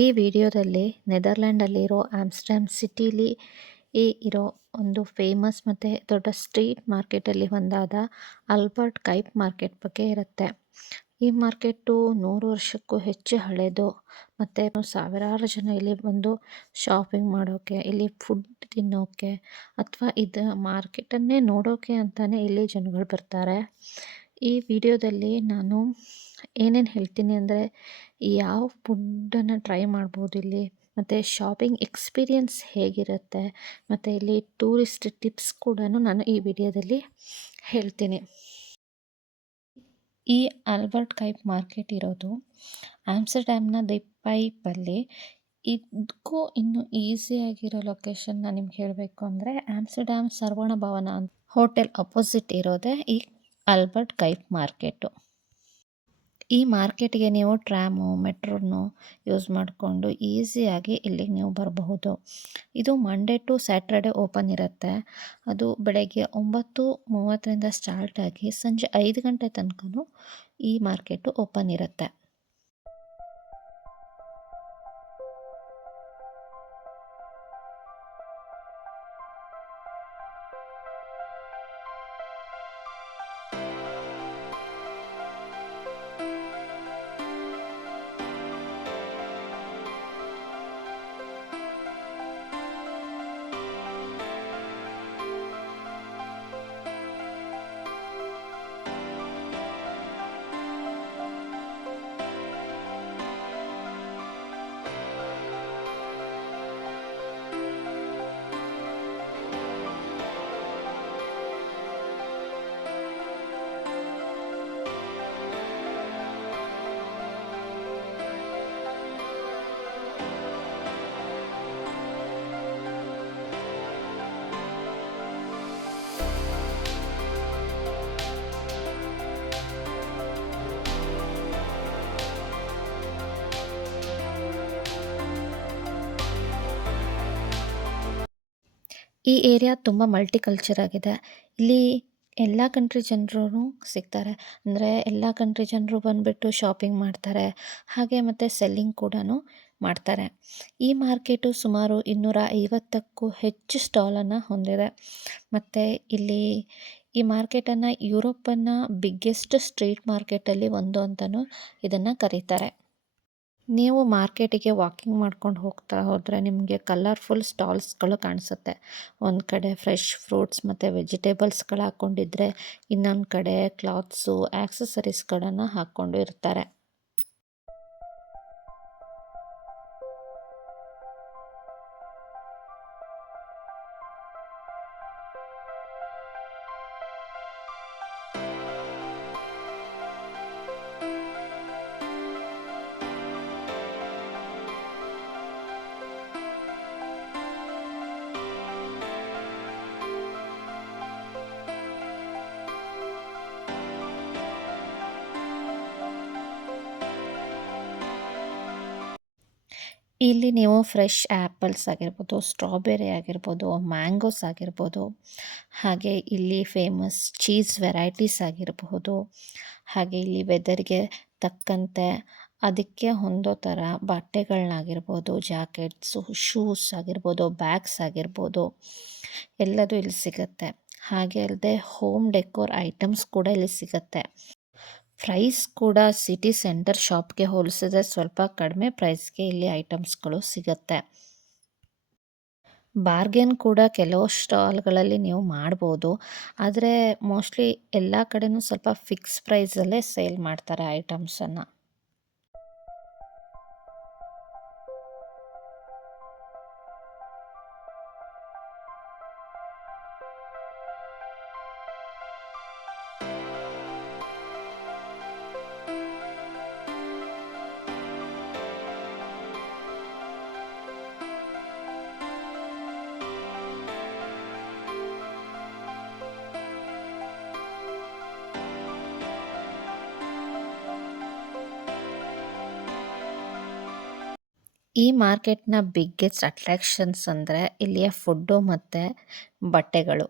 ಈ ವಿಡಿಯೋದಲ್ಲಿ ನೆದರ್ಲ್ಯಾಂಡಲ್ಲಿರೋ ಆಮ್ಸ್ಟರ್ಡ್ಯಾಮ್ ಸಿಟಿಲಿ ಇರೋ ಒಂದು ಫೇಮಸ್ ಮತ್ತು ದೊಡ್ಡ ಸ್ಟ್ರೀಟ್ ಮಾರ್ಕೆಟಲ್ಲಿ ಒಂದಾದ ಆಲ್ಬರ್ಟ್ ಕೈಪ್ ಮಾರ್ಕೆಟ್ ಬಗ್ಗೆ ಇರುತ್ತೆ. ಈ ಮಾರ್ಕೆಟು 100 ವರ್ಷಕ್ಕೂ ಹೆಚ್ಚು ಹಳೆಯದು ಮತ್ತು ಸಾವಿರಾರು ಜನ ಇಲ್ಲಿ ಬಂದು ಶಾಪಿಂಗ್ ಮಾಡೋಕ್ಕೆ, ಇಲ್ಲಿ ಫುಡ್ ತಿನ್ನೋಕ್ಕೆ ಅಥವಾ ಇದು ಮಾರ್ಕೆಟನ್ನೇ ನೋಡೋಕ್ಕೆ ಅಂತಲೇ ಇಲ್ಲಿ ಜನಗಳು ಬರ್ತಾರೆ. ಈ ವಿಡಿಯೋದಲ್ಲಿ ನಾನು ಏನೇನು ಹೇಳ್ತೀನಿ ಅಂದರೆ, ಯಾವ ಫುಡ್ಡನ್ನು ಟ್ರೈ ಮಾಡ್ಬೋದು ಇಲ್ಲಿ, ಮತ್ತು ಶಾಪಿಂಗ್ ಎಕ್ಸ್ಪೀರಿಯನ್ಸ್ ಹೇಗಿರುತ್ತೆ, ಮತ್ತು ಇಲ್ಲಿ ಟೂರಿಸ್ಟ್ ಟಿಪ್ಸ್ ಕೂಡ ನಾನು ಈ ವಿಡಿಯೋದಲ್ಲಿ ಹೇಳ್ತೀನಿ. ಈ ಆಲ್ಬರ್ಟ್ ಕೈಪ್ ಮಾರ್ಕೆಟ್ ಇರೋದು ಆಮ್ಸ್ಟರ್ಡ್ಯಾಮ್ನ ದಿ ಪೈಪಲ್ಲಿ. ಇದಕ್ಕೂ ಇನ್ನೂ ಈಸಿಯಾಗಿರೋ ಲೊಕೇಶನ್ ನಾನು ನಿಮ್ಗೆ ಹೇಳಬೇಕು ಅಂದರೆ, ಆಮ್ಸ್ಟರ್ಡ್ಯಾಮ್ ಸರ್ವಣ ಭವನ ಅಂತ ಹೋಟೆಲ್ ಅಪೋಸಿಟ್ ಇರೋದೇ ಈ ಆಲ್ಬರ್ಟ್ ಕೈಪ್ ಮಾರ್ಕೆಟು. ಈ ಮಾರ್ಕೆಟಿಗೆ ನೀವು ಟ್ರ್ಯಾಮು, ಮೆಟ್ರೋನು ಯೂಸ್ ಮಾಡಿಕೊಂಡು ಈಸಿಯಾಗಿ ಇಲ್ಲಿಗೆ ನೀವು ಬರಬಹುದು. ಇದು ಮಂಡೇ ಟು ಸ್ಯಾಟರ್ಡೆ ಓಪನ್ ಇರುತ್ತೆ. ಅದು ಬೆಳಗ್ಗೆ 9:30ರಿಂದ ಸ್ಟಾರ್ಟ್ ಆಗಿ ಸಂಜೆ 5 ಗಂಟೆ ತನಕನೂ ಈ ಮಾರ್ಕೆಟು ಓಪನ್ ಇರುತ್ತೆ. ಈ ಏರಿಯಾ ತುಂಬ ಮಲ್ಟಿಕಲ್ಚರ್ ಆಗಿದೆ. ಇಲ್ಲಿ ಎಲ್ಲ ಕಂಟ್ರಿ ಜನರೂ ಸಿಗ್ತಾರೆ. ಅಂದರೆ ಎಲ್ಲ ಕಂಟ್ರಿ ಜನರು ಬಂದುಬಿಟ್ಟು ಶಾಪಿಂಗ್ ಮಾಡ್ತಾರೆ, ಹಾಗೆ ಮತ್ತು ಸೆಲ್ಲಿಂಗ್ ಕೂಡ ಮಾಡ್ತಾರೆ. ಈ ಮಾರ್ಕೆಟು ಸುಮಾರು 250ಕ್ಕೂ ಹೆಚ್ಚು ಸ್ಟಾಲನ್ನು ಹೊಂದಿದೆ. ಮತ್ತು ಇಲ್ಲಿ ಈ ಮಾರ್ಕೆಟನ್ನು ಯುರೋಪನ್ನ ಬಿಗ್ಗೆಸ್ಟ್ ಸ್ಟ್ರೀಟ್ ಮಾರ್ಕೆಟಲ್ಲಿ ಒಂದು ಅಂತಲೂ ಇದನ್ನು ಕರೀತಾರೆ. ನೀವು ಮಾರ್ಕೆಟಿಗೆ ವಾಕಿಂಗ್ ಮಾಡ್ಕೊಂಡು ಹೋಗ್ತಾ ಹೋದರೆ ನಿಮಗೆ ಕಲರ್ಫುಲ್ ಸ್ಟಾಲ್ಸ್ಗಳು ಕಾಣಿಸುತ್ತೆ. ಒಂದು ಕಡೆ ಫ್ರೆಶ್ ಫ್ರೂಟ್ಸ್ ಮತ್ತು ವೆಜಿಟೇಬಲ್ಸ್ಗಳು ಹಾಕ್ಕೊಂಡಿದ್ರೆ, ಇನ್ನೊಂದು ಕಡೆ ಕ್ಲಾತ್ಸು, ಆಕ್ಸಸರೀಸ್ಗಳನ್ನು ಹಾಕ್ಕೊಂಡು ಇರ್ತಾರೆ. ಇಲ್ಲಿ ನೀವು ಫ್ರೆಶ್ ಆ್ಯಪಲ್ಸ್ ಆಗಿರ್ಬೋದು, ಸ್ಟ್ರಾಬೆರಿ ಆಗಿರ್ಬೋದು, ಮ್ಯಾಂಗೋಸ್ ಆಗಿರ್ಬೋದು, ಹಾಗೆ ಇಲ್ಲಿ ಫೇಮಸ್ ಚೀಸ್ ವೆರೈಟೀಸ್ ಆಗಿರಬಹುದು, ಹಾಗೆ ಇಲ್ಲಿ ವೆದರ್ಗೆ ತಕ್ಕಂತೆ ಅದಕ್ಕೆ ಹೊಂದೋ ಥರ ಬಟ್ಟೆಗಳನ್ನಾಗಿರ್ಬೋದು, ಜಾಕೆಟ್ಸು, ಶೂಸ್ ಆಗಿರ್ಬೋದು, ಬ್ಯಾಗ್ಸ್ ಆಗಿರ್ಬೋದು, ಎಲ್ಲದೂ ಇಲ್ಲಿ ಸಿಗುತ್ತೆ. ಹಾಗೆ ಅಲ್ಲದೆ ಹೋಮ್ ಡೆಕೋರ್ ಐಟಮ್ಸ್ ಕೂಡ ಇಲ್ಲಿ ಸಿಗುತ್ತೆ. ಪ್ರೈಸ್ ಕೂಡ ಸಿಟಿ ಸೆಂಟರ್ ಶಾಪ್ಗೆ ಹೋಲಿಸಿದ್ರೆ ಸ್ವಲ್ಪ ಕಡಿಮೆ ಪ್ರೈಸ್ಗೆ ಇಲ್ಲಿ ಐಟಮ್ಸ್ಗಳು ಸಿಗುತ್ತೆ. ಬಾರ್ಗೇನ್ ಕೂಡ ಕೆಲವು ಸ್ಟಾಲ್ಗಳಲ್ಲಿ ನೀವು ಮಾಡ್ಬೋದು, ಆದರೆ ಮೋಸ್ಟ್ಲಿ ಎಲ್ಲ ಕಡೆನೂ ಸ್ವಲ್ಪ ಫಿಕ್ಸ್ ಪ್ರೈಸಲ್ಲೇ ಸೇಲ್ ಮಾಡ್ತಾರೆ ಐಟಮ್ಸನ್ನು. ಈ ಮಾರ್ಕೆಟ್ನ ಬಿಗ್ಗೆಸ್ಟ್ ಅಟ್ರಾಕ್ಷನ್ಸ್ ಅಂದರೆ ಇಲ್ಲಿಯ ಫುಡ್ಡು ಮತ್ತು ಬಟ್ಟೆಗಳು.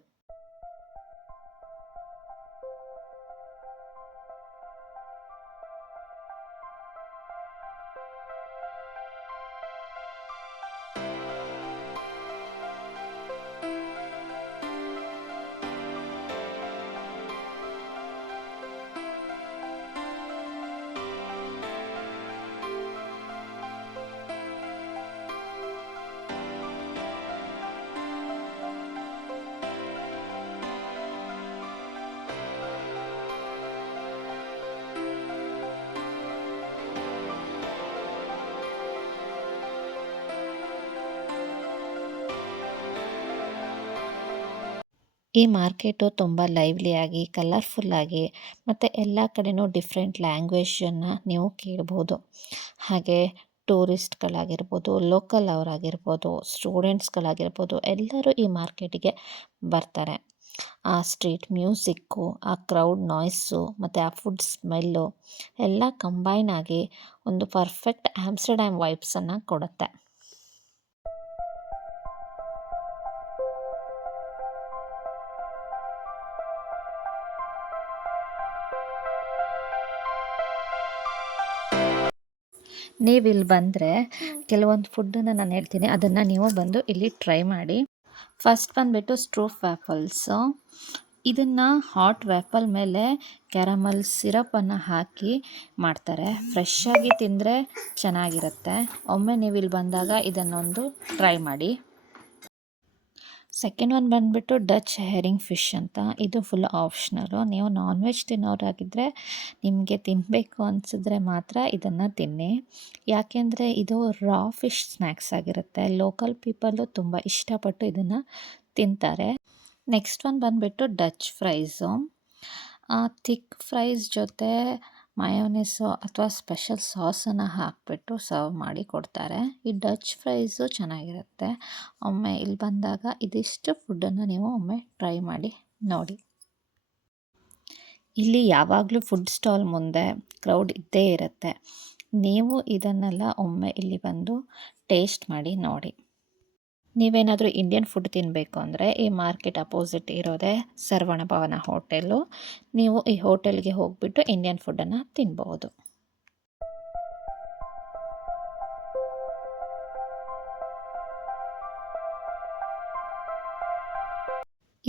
ಈ ಮಾರ್ಕೆಟು ತುಂಬ ಲೈವ್ಲಿಯಾಗಿ ಕಲರ್ಫುಲ್ಲಾಗಿ ಮತ್ತು ಎಲ್ಲ ಕಡೆನೂ ಡಿಫ್ರೆಂಟ್ ಲ್ಯಾಂಗ್ವೇಜನ್ನು ನೀವು ಕೇಳ್ಬೋದು. ಹಾಗೆ ಟೂರಿಸ್ಟ್ಗಳಾಗಿರ್ಬೋದು, ಲೋಕಲ್ ಅವರಾಗಿರ್ಬೋದು, ಸ್ಟೂಡೆಂಟ್ಸ್ಗಳಾಗಿರ್ಬೋದು ಎಲ್ಲರೂ ಈ ಮಾರ್ಕೆಟಿಗೆ ಬರ್ತಾರೆ. ಆ ಸ್ಟ್ರೀಟ್ ಮ್ಯೂಸಿಕ್ಕು, ಆ ಕ್ರೌಡ್ ನಾಯ್ಸು ಮತ್ತು ಆ ಫುಡ್ ಸ್ಮೆಲ್ಲು ಎಲ್ಲ ಕಂಬೈನ್ ಆಗಿ ಒಂದು ಪರ್ಫೆಕ್ಟ್ ಆಮ್ಸ್ಟರ್ಡ್ಯಾಮ್ ವೈಬ್ಸನ್ನು ಕೊಡುತ್ತೆ. ನೀವು ಇಲ್ಲಿ ಬಂದರೆ ಕೆಲವೊಂದು ಫುಡ್ಡನ್ನು ನಾನು ಹೇಳ್ತೀನಿ, ಅದನ್ನು ನೀವು ಬಂದು ಇಲ್ಲಿ ಟ್ರೈ ಮಾಡಿ. ಫಸ್ಟ್ ಬಂದುಬಿಟ್ಟು ಸ್ಟ್ರೂಫ್ ವ್ಯಾಫಲ್ಸು. ಇದನ್ನು ಹಾಟ್ ವ್ಯಾಫಲ್ ಮೇಲೆ ಕ್ಯಾರಮಲ್ ಸಿರಪನ್ನು ಹಾಕಿ ಮಾಡ್ತಾರೆ. ಫ್ರೆಶ್ಶಾಗಿ ತಿಂದರೆ ಚೆನ್ನಾಗಿರುತ್ತೆ. ಒಮ್ಮೆ ನೀವು ಇಲ್ಲಿ ಬಂದಾಗ ಇದನ್ನೊಂದು ಟ್ರೈ ಮಾಡಿ. ಸೆಕೆಂಡ್ ಒನ್ ಬಂದುಬಿಟ್ಟು ಡಚ್ ಹೆರಿಂಗ್ ಫಿಶ್ ಅಂತ. ಇದು ಫುಲ್ ಆಪ್ಷನಲು. ನೀವು ನಾನ್ ವೆಜ್ ತಿನ್ನೋರಾಗಿದ್ದರೆ ನಿಮಗೆ ತಿನ್ನಬೇಕು ಅನಿಸಿದ್ರೆ ಮಾತ್ರ ಇದನ್ನು ತಿನ್ನಿ. ಯಾಕೆಂದರೆ ಇದು ರಾ ಫಿಶ್ ಸ್ನ್ಯಾಕ್ಸ್ ಆಗಿರುತ್ತೆ. ಲೋಕಲ್ ಪೀಪಲ್ಲು ತುಂಬ ಇಷ್ಟಪಟ್ಟು ಇದನ್ನು ತಿಂತಾರೆ. ನೆಕ್ಸ್ಟ್ ಒನ್ ಬಂದುಬಿಟ್ಟು ಡಚ್ ಫ್ರೈಸು. ಥಿಕ್ ಫ್ರೈಸ್ ಜೊತೆ ಮಯೋನೀಸು ಅಥವಾ ಸ್ಪೆಷಲ್ ಸಾಸನ್ನು ಹಾಕಿಬಿಟ್ಟು ಸರ್ವ್ ಮಾಡಿ ಕೊಡ್ತಾರೆ. ಈ ಡಚ್ ಫ್ರೈಸು ಚೆನ್ನಾಗಿರುತ್ತೆ. ಒಮ್ಮೆ ಇಲ್ಲಿ ಬಂದಾಗ ಇದಿಷ್ಟು ಫುಡ್ಡನ್ನು ನೀವು ಒಮ್ಮೆ ಟ್ರೈ ಮಾಡಿ ನೋಡಿ. ಇಲ್ಲಿ ಯಾವಾಗಲೂ ಫುಡ್ ಸ್ಟಾಲ್ ಮುಂದೆ ಕ್ರೌಡ್ ಇದ್ದೇ ಇರುತ್ತೆ. ನೀವು ಇದನ್ನೆಲ್ಲ ಒಮ್ಮೆ ಇಲ್ಲಿ ಬಂದು ಟೇಸ್ಟ್ ಮಾಡಿ ನೋಡಿ. ನೀವೇನಾದರೂ ಇಂಡಿಯನ್ ಫುಡ್ ತಿನ್ನಬೇಕು ಅಂದರೆ ಈ ಮಾರ್ಕೆಟ್ ಅಪೋಸಿಟ್ ಇರೋದೇ ಸರ್ವಣ ಭವನ ಹೋಟೆಲು. ನೀವು ಈ ಹೋಟೆಲ್ಗೆ ಹೋಗಿಬಿಟ್ಟು ಇಂಡಿಯನ್ ಫುಡ್ಡನ್ನು ತಿನ್ಬೋದು.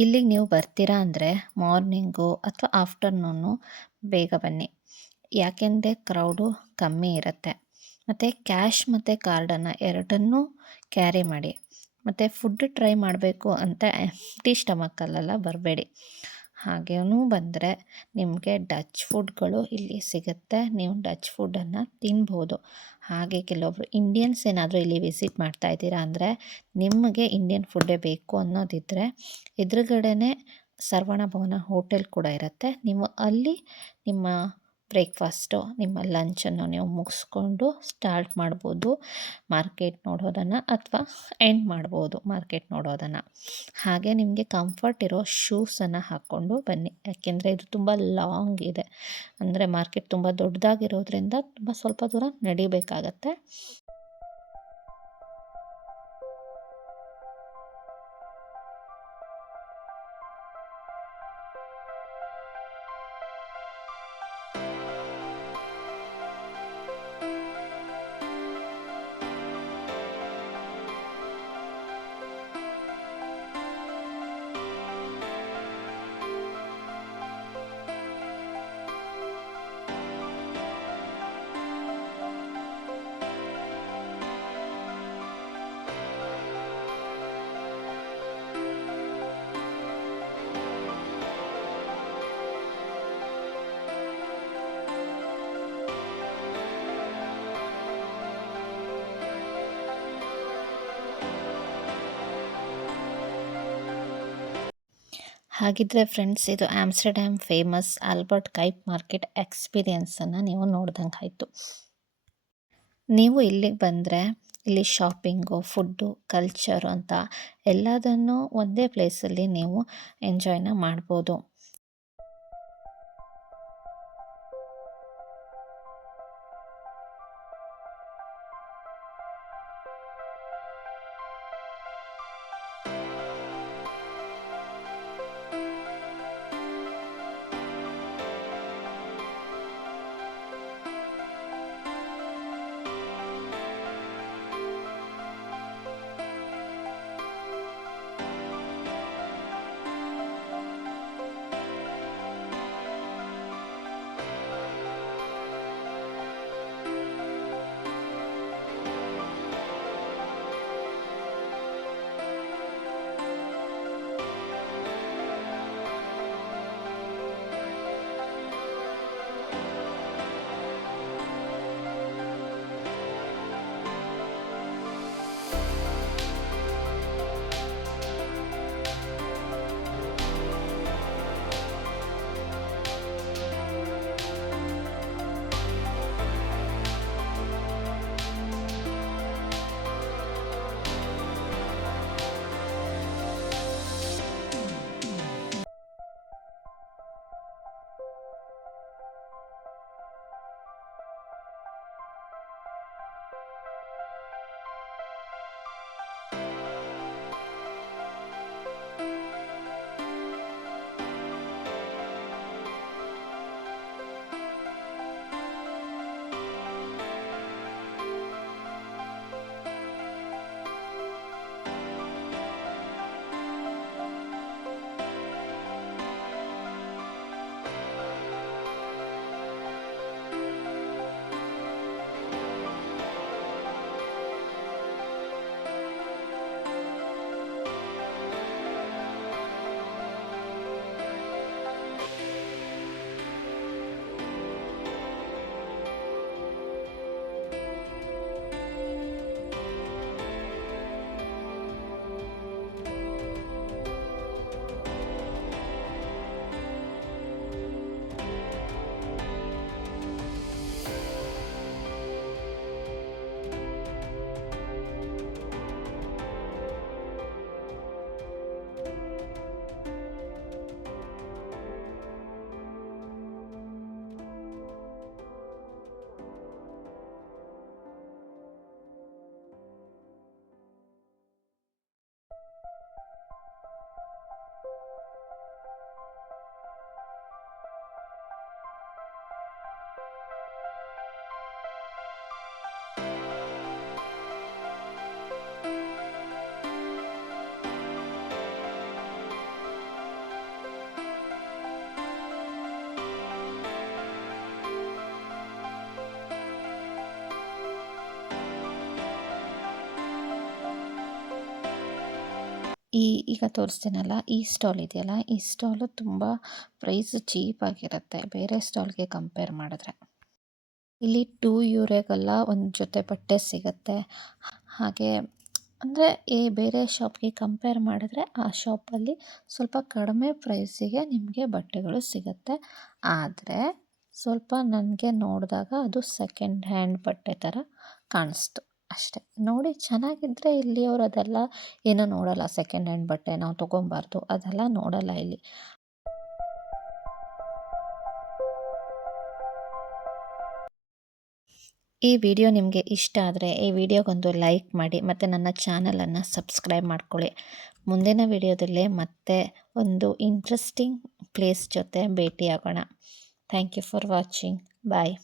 ಇಲ್ಲಿಗೆ ನೀವು ಬರ್ತೀರಾ ಅಂದರೆ ಮಾರ್ನಿಂಗು ಅಥವಾ ಆಫ್ಟರ್ನೂನು ಬೇಗ ಬನ್ನಿ. ಯಾಕೆಂದರೆ ಕ್ರೌಡು ಕಮ್ಮಿ ಇರುತ್ತೆ. ಮತ್ತು ಕ್ಯಾಶ್ ಮತ್ತು ಕಾರ್ಡನ್ನು ಎರಡನ್ನೂ ಕ್ಯಾರಿ ಮಾಡಿ. ಮತ್ತು ಫುಡ್ ಟ್ರೈ ಮಾಡಬೇಕು ಅಂತ ಎಂಪ್ಟಿ ಸ್ಟಮಕ್ಕಲ್ಲೆಲ್ಲ ಬರಬೇಡಿ. ಹಾಗೇನೂ ಬಂದರೆ ನಿಮಗೆ ಡಚ್ ಫುಡ್ಗಳು ಇಲ್ಲಿ ಸಿಗುತ್ತೆ. ನೀವು ಡಚ್ ಫುಡ್ಡನ್ನು ತಿನ್ಬೋದು. ಹಾಗೆ ಕೆಲವೊಬ್ರು ಇಂಡಿಯನ್ಸ್ ಏನಾದರೂ ಇಲ್ಲಿ ವಿಸಿಟ್ ಮಾಡ್ತಾ ಇದ್ದೀರಾ ಅಂದರೆ ನಿಮಗೆ ಇಂಡಿಯನ್ ಫುಡ್ಡೇ ಬೇಕು ಅನ್ನೋದಿದ್ದರೆ ಎದುರುಗಡೆನೇ ಸರ್ವಣ ಭವನ ಹೋಟೆಲ್ ಕೂಡ ಇರುತ್ತೆ. ನೀವು ಅಲ್ಲಿ ನಿಮ್ಮ ಬ್ರೇಕ್ಫಾಸ್ಟು, ನಿಮ್ಮ ಲಂಚನ್ನು ನೀವು ಮುಗಿಸ್ಕೊಂಡು ಸ್ಟಾರ್ಟ್ ಮಾಡ್ಬೋದು ಮಾರ್ಕೆಟ್ ನೋಡೋದನ್ನು, ಅಥವಾ ಎಂಡ್ ಮಾಡ್ಬೋದು ಮಾರ್ಕೆಟ್ ನೋಡೋದನ್ನು. ಹಾಗೆ ನಿಮಗೆ ಕಂಫರ್ಟ್ ಇರೋ ಶೂಸನ್ನು ಹಾಕ್ಕೊಂಡು ಬನ್ನಿ. ಯಾಕೆಂದರೆ ಇದು ತುಂಬ ಲಾಂಗ್ ಇದೆ. ಅಂದರೆ ಮಾರ್ಕೆಟ್ ತುಂಬ ದೊಡ್ಡದಾಗಿರೋದ್ರಿಂದ ತುಂಬ ಸ್ವಲ್ಪ ದೂರ ನಡಿಬೇಕಾಗತ್ತೆ. ಹಾಗಿದ್ದರೆ ಫ್ರೆಂಡ್ಸ್, ಇದು Amsterdam famous Albert Kaif market ಎಕ್ಸ್ಪೀರಿಯನ್ಸನ್ನು ನೀವು ನೋಡ್ದಂಗೆ ಆಯಿತು. ನೀವು ಇಲ್ಲಿಗೆ ಬಂದರೆ ಇಲ್ಲಿ ಶಾಪಿಂಗು, ಫುಡ್ಡು, ಕಲ್ಚರು ಅಂತ ಎಲ್ಲದನ್ನು ಒಂದೇ ಪ್ಲೇಸಲ್ಲಿ ನೀವು ಎಂಜಾಯ್ನ ಮಾಡ್ಬೋದು. ಈಗ ತೋರಿಸ್ತೀನಲ್ಲ ಈ ಸ್ಟಾಲ್ ಇದೆಯಲ್ಲ, ಈ ಸ್ಟಾಲು ತುಂಬ ಪ್ರೈಸ್ ಚೀಪಾಗಿರುತ್ತೆ ಬೇರೆ ಸ್ಟಾಲ್ಗೆ ಕಂಪೇರ್ ಮಾಡಿದ್ರೆ. ಇಲ್ಲಿ 2 ಯೂರೋಗೆಲ್ಲ ಒಂದು ಜೊತೆ ಬಟ್ಟೆ ಸಿಗುತ್ತೆ. ಹಾಗೆ ಅಂದರೆ ಈ ಬೇರೆ ಶಾಪ್ಗೆ ಕಂಪೇರ್ ಮಾಡಿದ್ರೆ ಆ ಶಾಪಲ್ಲಿ ಸ್ವಲ್ಪ ಕಡಿಮೆ ಪ್ರೈಸಿಗೆ ನಿಮಗೆ ಬಟ್ಟೆಗಳು ಸಿಗುತ್ತೆ. ಆದರೆ ಸ್ವಲ್ಪ ನನಗೆ ನೋಡಿದಾಗ ಅದು ಸೆಕೆಂಡ್ ಹ್ಯಾಂಡ್ ಬಟ್ಟೆ ಥರ ಕಾಣಿಸ್ತು ಅಷ್ಟೆ. ನೋಡಿ ಚೆನ್ನಾಗಿದ್ದರೆ ಇಲ್ಲಿಯವ್ರು ಅದೆಲ್ಲ ಏನೂ ನೋಡಲ್ಲ. ಸೆಕೆಂಡ್ ಹ್ಯಾಂಡ್ ಬಟ್ಟೆ ನಾವು ತೊಗೊಬಾರ್ದು ಅದೆಲ್ಲ ನೋಡಲ್ಲ ಇಲ್ಲಿ. ಈ ವಿಡಿಯೋ ನಿಮಗೆ ಇಷ್ಟ ಆದರೆ ಈ ವಿಡಿಯೋಗೊಂದು ಲೈಕ್ ಮಾಡಿ ಮತ್ತು ನನ್ನ ಚಾನಲನ್ನು ಸಬ್ಸ್ಕ್ರೈಬ್ ಮಾಡ್ಕೊಳ್ಳಿ. ಮುಂದಿನ ವಿಡಿಯೋದಲ್ಲೇ ಮತ್ತೆ ಒಂದು ಇಂಟ್ರೆಸ್ಟಿಂಗ್ ಪ್ಲೇಸ್ ಜೊತೆ ಭೇಟಿಯಾಗೋಣ. Thank you for watching. Bye.